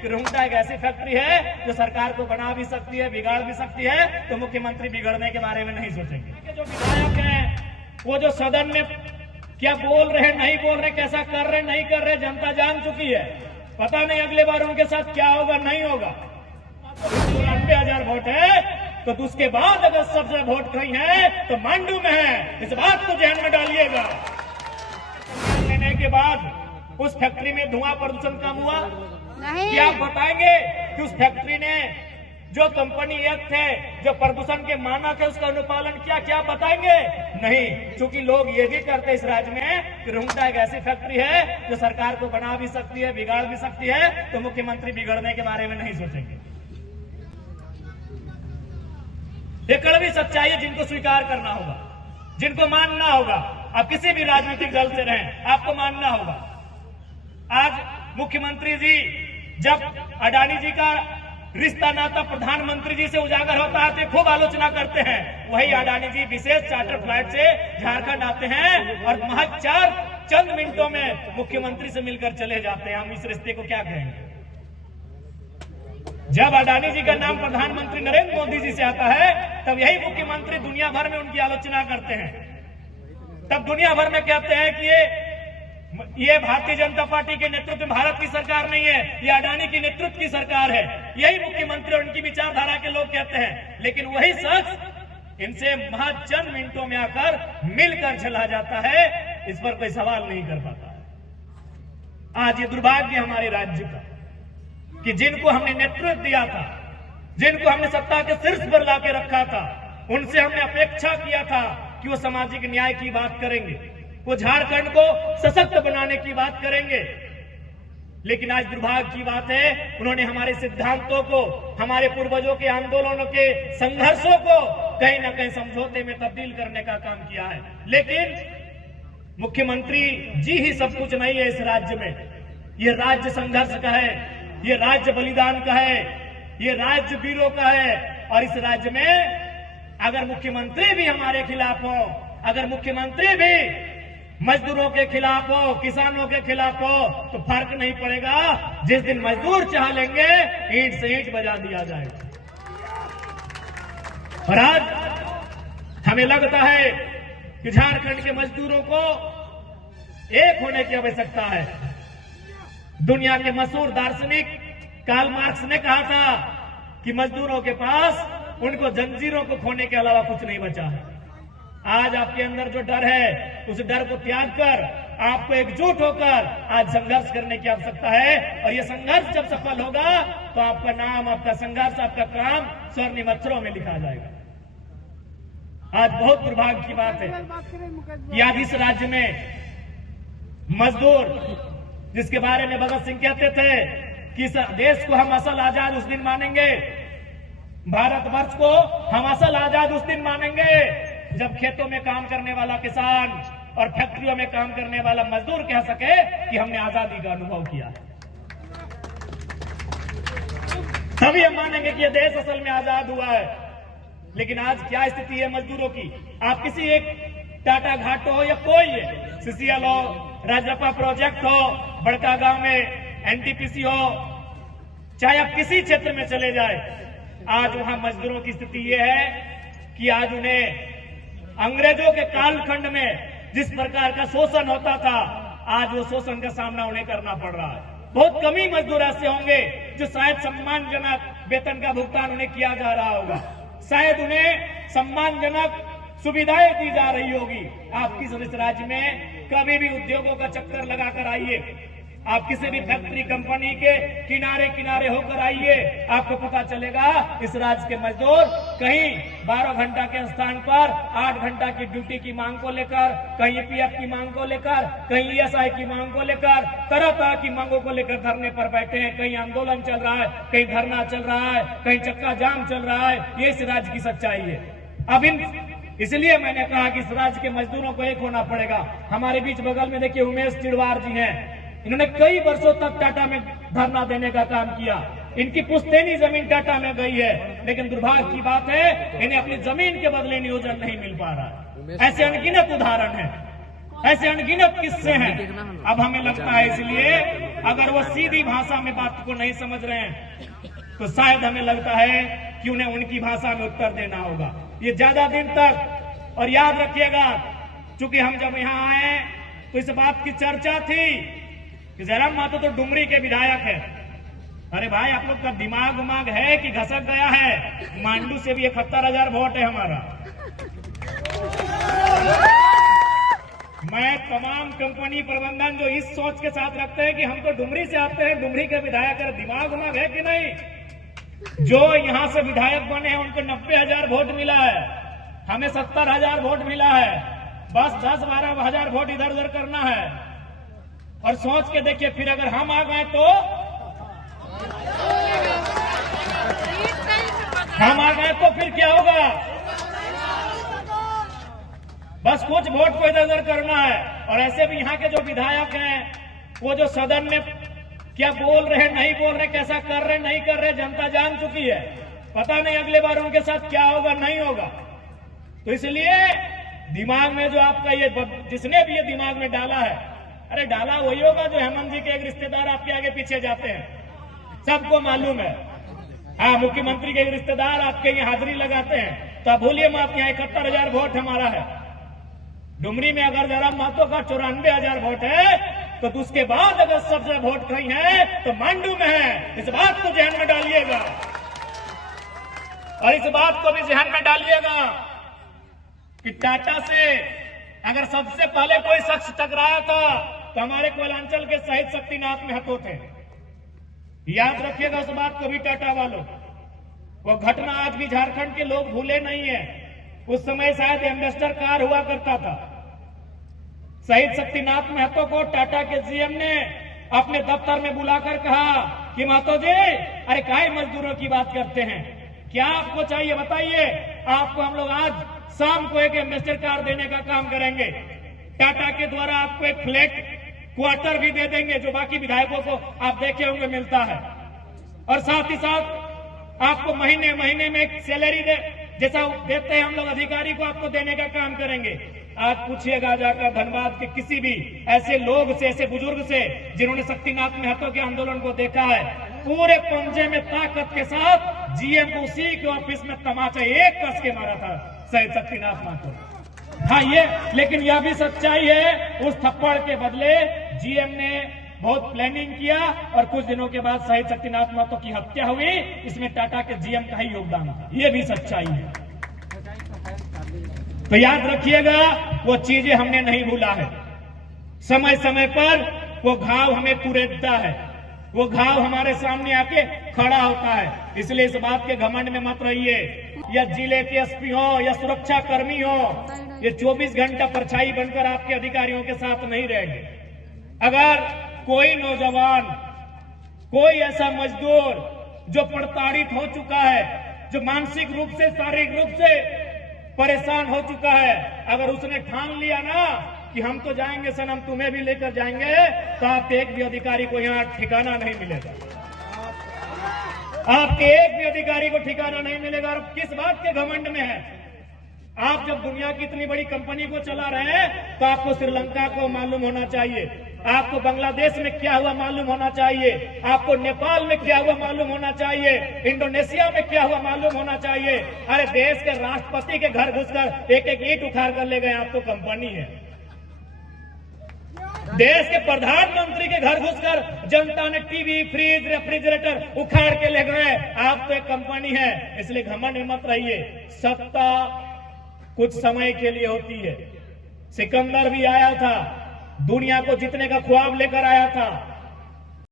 कि रुंगटा एक ऐसी फैक्ट्री है जो सरकार को बना भी सकती है, बिगाड़ भी सकती है, तो मुख्यमंत्री बिगड़ने के बारे में नहीं सोचेंगे। जो विधायक हैं वो जो सदन में क्या बोल रहे, नहीं बोल रहे, कैसा कर रहे, नहीं कर रहे, जनता जान चुकी है। पता नहीं अगले बार उनके साथ क्या होगा, नहीं होगा। 90,000 वोट है तो उसके बाद अगर सबसे वोट कहीं है तो मांडू में है, इस बात को ध्यान में डालिएगा। लेने के बाद उस फैक्ट्री में धुआं प्रदूषण कम हुआ नहीं? क्या आप बताएंगे कि उस फैक्ट्री ने जो कंपनी एक्ट है, जो प्रदूषण के मानक है, उसका अनुपालन किया? क्या बताएंगे? नहीं, क्योंकि लोग ये भी करते इस राज्य में कि रुंगटा एक ऐसी फैक्ट्री है जो सरकार को बना भी सकती है, बिगाड़ भी सकती है, तो मुख्यमंत्री बिगड़ने के बारे में नहीं सोचेंगे। ये कड़वी सच्चाई है जिनको स्वीकार करना होगा, जिनको मानना होगा। आप किसी भी राजनीतिक दल से रहें, आपको मानना होगा। आज मुख्यमंत्री जी जब अडानी जी का रिश्ता नाता प्रधानमंत्री जी से उजागर होता है तो खूब आलोचना करते हैं। वही अडानी जी विशेष चार्टर फ्लाइट से झारखंड आते हैं और महज चंद मिनटों में मुख्यमंत्री से मिलकर चले जाते हैं। हम इस रिश्ते को क्या कहेंगे? जब अडानी जी का नाम प्रधानमंत्री नरेंद्र मोदी जी से आता है तब यही मुख्यमंत्री दुनिया भर में उनकी आलोचना करते हैं। तब दुनिया भर में कहते हैं कि ये भारतीय जनता पार्टी के नेतृत्व में भारत की सरकार नहीं है, ये अडानी की नेतृत्व की सरकार है। यही मुख्यमंत्री और उनकी विचारधारा के लोग कहते हैं। लेकिन वही शख्स इनसे महज चंद मिनटों में आकर मिलकर चला जाता है, इस पर कोई सवाल नहीं कर पाता है। आज ये दुर्भाग्य हमारे राज्य का कि जिनको हमने नेतृत्व दिया था, जिनको हमने सत्ता के शीर्ष पर लाके रखा था, उनसे हमने अपेक्षा किया था कि वो सामाजिक न्याय की बात करेंगे, वो झारखंड को सशक्त बनाने की बात करेंगे। लेकिन आज दुर्भाग्य की बात है, उन्होंने हमारे सिद्धांतों को, हमारे पूर्वजों के आंदोलनों के संघर्षों को कहीं ना कहीं समझौते में तब्दील करने का काम किया है। लेकिन मुख्यमंत्री जी ही सब कुछ नहीं है इस राज्य में। ये राज्य संघर्ष का है, ये राज्य बलिदान का है, ये राज्य वीरों का है। और इस राज्य में अगर मुख्यमंत्री भी हमारे खिलाफ हो, अगर मुख्यमंत्री भी मजदूरों के खिलाफ हो, किसानों के खिलाफ हो, तो फर्क नहीं पड़ेगा। जिस दिन मजदूर चाह लेंगे ईंट से ईंट बजा दिया जाएगा। और आज हमें लगता है कि झारखंड के मजदूरों को एक होने की आवश्यकता है। दुनिया के मशहूर दार्शनिक कार्ल मार्क्स ने कहा था कि मजदूरों के पास उनको जंजीरों को खोने के अलावा कुछ नहीं बचा है। आज आपके अंदर जो डर है, उस डर को त्याग कर आपको एकजुट होकर आज संघर्ष करने की आवश्यकता है। और यह संघर्ष जब सफल होगा तो आपका नाम, आपका संघर्ष, आपका काम स्वर्णिम अक्षरों में लिखा जाएगा। आज बहुत दुर्भाग्य की बात है कि आज इस राज्य में मजदूर, जिसके बारे में भगत सिंह कहते थे कि इस देश को हम असल आजाद उस दिन मानेंगे, भारतवर्ष को हम असल आजाद उस दिन मानेंगे जब खेतों में काम करने वाला किसान और फैक्ट्रियों में काम करने वाला मजदूर कह सके कि हमने आजादी का अनुभव किया। तभी हम मानेंगे कि यह देश असल में आजाद हुआ है। लेकिन आज क्या स्थिति है मजदूरों की? आप किसी एक टाटा घाट हो या कोई सीसीएल हो, राजरप्पा प्रोजेक्ट हो, बड़का गांव में एनटीपीसी हो, चाहे आप किसी क्षेत्र में चले जाए, आज वहां मजदूरों की स्थिति यह है कि आज उन्हें अंग्रेजों के कालखंड में जिस प्रकार का शोषण होता था, आज वो शोषण का सामना उन्हें करना पड़ रहा है। बहुत कम ही मजदूर ऐसे होंगे जो शायद सम्मानजनक वेतन का भुगतान उन्हें किया जा रहा होगा, शायद उन्हें सम्मानजनक सुविधाएं दी जा रही होगी। आप किस राज्य में कभी भी उद्योगों का चक्कर लगाकर आइए, आप किसी भी फैक्ट्री कंपनी के किनारे किनारे होकर आइए, आपको पता चलेगा इस राज्य के मजदूर कहीं 12 घंटा के स्थान पर 8 घंटा की ड्यूटी की मांग को लेकर, कहीं ईपीएफ की मांग को लेकर, कहीं ईएसआई की मांग को लेकर, तरह तरह की मांगों को लेकर धरने पर बैठे हैं। कहीं आंदोलन चल रहा है, कहीं धरना चल रहा है, कहीं चक्का जाम चल रहा है। ये इस राज्य की सच्चाई है। अब इसलिए मैंने कहा कि इस राज्य के मजदूरों को एक होना पड़ेगा। हमारे बीच बगल में देखिए उमेश चिड़वार जी हैं, इन्होंने कई वर्षों तक टाटा में धरना देने का काम किया। इनकी पुश्तैनी जमीन टाटा में गई है, लेकिन दुर्भाग्य की बात है इन्हें अपनी जमीन के बदले नियोजन नहीं मिल पा रहा। ऐसे अनगिनत उदाहरण हैं, ऐसे अनगिनत किस्से हैं। अब हमें लगता है इसलिए अगर वो सीधी भाषा में बात को नहीं समझ रहे हैं तो शायद हमें लगता है कि उन्हें उनकी भाषा में उत्तर देना होगा। ये ज्यादा दिन तक, और याद रखिएगा, चूंकि हम जब यहाँ आए तो इस बात की चर्चा थी कि जयराम महतो तो डुमरी के विधायक है। अरे भाई, आप लोग का दिमाग उमाग है कि घसक गया है? मांडू से भी 71,000 वोट है हमारा। मैं तमाम कंपनी प्रबंधन जो इस सोच के साथ रखते हैं कि हम तो डुमरी से आते हैं, डुमरी के विधायक है, दिमाग उमाग है कि नहीं? जो यहां से विधायक बने हैं उनको 90,000 वोट मिला है, हमें 70,000 वोट मिला है। बस 10-12 हजार वोट इधर उधर करना है। और सोच के देखिए, फिर अगर हम आ गए तो फिर क्या होगा? बस कुछ वोट को इधर उधर करना है। और ऐसे भी यहाँ के जो विधायक हैं, वो जो सदन में क्या बोल रहे नहीं बोल रहे, कैसा कर रहे नहीं कर रहे, जनता जान चुकी है। पता नहीं अगले बार उनके साथ क्या होगा नहीं होगा। तो इसलिए दिमाग में जो आपका ये, जिसने भी ये दिमाग में डाला है, अरे डाला वही होगा जो हेमंत जी के एक रिश्तेदार आपके आगे पीछे जाते हैं, सबको मालूम है। हाँ, मुख्यमंत्री के एक रिश्तेदार आपके यहाँ हाजिरी लगाते हैं, तो आप भूलिए मत, यहाँ 71,000 वोट हमारा है। डुमरी में अगर जयराम महतो का 94,000 वोट है, तो उसके बाद अगर सबसे वोट कहीं है तो मांडू में है। इस बात को ध्यान में डालिएगा, और इस बात को भी ध्यान में डालिएगा कि टाटा से अगर सबसे पहले कोई शख्स टकराया था तो हमारे कोयलांचल के शहीद शक्तिनाथ महतो थे। याद रखिएगा उस बात को भी, टाटा वालों। वो घटना आज भी झारखंड के लोग भूले नहीं है। उस समय शायद एम्बेसडर कार हुआ करता था। शहीद शक्तिनाथ महतो को टाटा के सीएम ने अपने दफ्तर में बुलाकर कहा कि महतो जी, अरे काहे मजदूरों की बात करते हैं, क्या आपको चाहिए बताइए, आपको हम लोग आज शाम को एक एम्बेसडर कार देने का काम करेंगे। टाटा के द्वारा आपको एक फ्लैट क्वार्टर भी दे देंगे, जो बाकी विधायकों को आप देखे होंगे मिलता है, और साथ ही साथ आपको महीने महीने में एक सैलरी जैसा देते हैं हम लोग अधिकारी को, आपको देने का काम करेंगे। आज पूछिएगा जाकर धनबाद के किसी भी ऐसे लोग से, ऐसे बुजुर्ग से जिन्होंने शक्तिनाथ महतो के आंदोलन को देखा है, पूरे पंजे में ताकत के साथ जीएम को उसी के ऑफिस में तमाचा एक कस के मारा था शहीद शक्तिनाथ महतो। हाँ, ये लेकिन यह भी सच्चाई है, उस थप्पड़ के बदले जीएम ने बहुत प्लानिंग किया और कुछ दिनों के बाद शहीद शक्तिनाथ महतो की हत्या हुई। इसमें टाटा के जीएम का ही योगदान था, ये भी सच्चाई है। तो याद रखिएगा, वो चीजें हमने नहीं भूला है। समय समय पर वो घाव हमें कुरेदता है, वो घाव हमारे सामने आके खड़ा होता है। इसलिए इस बात के घमंड में मत रहिए, या जिले के एसपी हो या सुरक्षा कर्मी हो, ये 24 घंटा परछाई बनकर आपके अधिकारियों के साथ नहीं रहेंगे। अगर कोई नौजवान, कोई ऐसा मजदूर जो प्रताड़ित हो चुका है, जो मानसिक रूप से, शारीरिक रूप से परेशान हो चुका है, अगर उसने ठान लिया ना कि हम तो जाएंगे सनम, तुम्हें भी लेकर जाएंगे, तो आपके एक भी अधिकारी को यहाँ ठिकाना नहीं मिलेगा। आपके एक भी अधिकारी को ठिकाना नहीं मिलेगा। और किस बात के घमंड में है? आप जब दुनिया की इतनी बड़ी कंपनी को चला रहे हैं, तो आपको श्रीलंका को मालूम होना चाहिए, आपको बांग्लादेश में क्या हुआ मालूम होना चाहिए, आपको नेपाल में क्या हुआ मालूम होना चाहिए, इंडोनेशिया में क्या हुआ मालूम होना चाहिए। अरे देश के राष्ट्रपति के घर घुसकर एक एक ईंट उखाड़ कर ले गए, आप तो कंपनी है। देश के प्रधानमंत्री के घर घुसकर जनता ने टीवी, फ्रिज, रेफ्रिजरेटर उखाड़ के ले गए, आप तो एक कंपनी है। इसलिए घमंड में मत रहिए। सत्ता कुछ समय के लिए होती है। सिकंदर भी आया था, दुनिया को जीतने का ख्वाब लेकर आया था,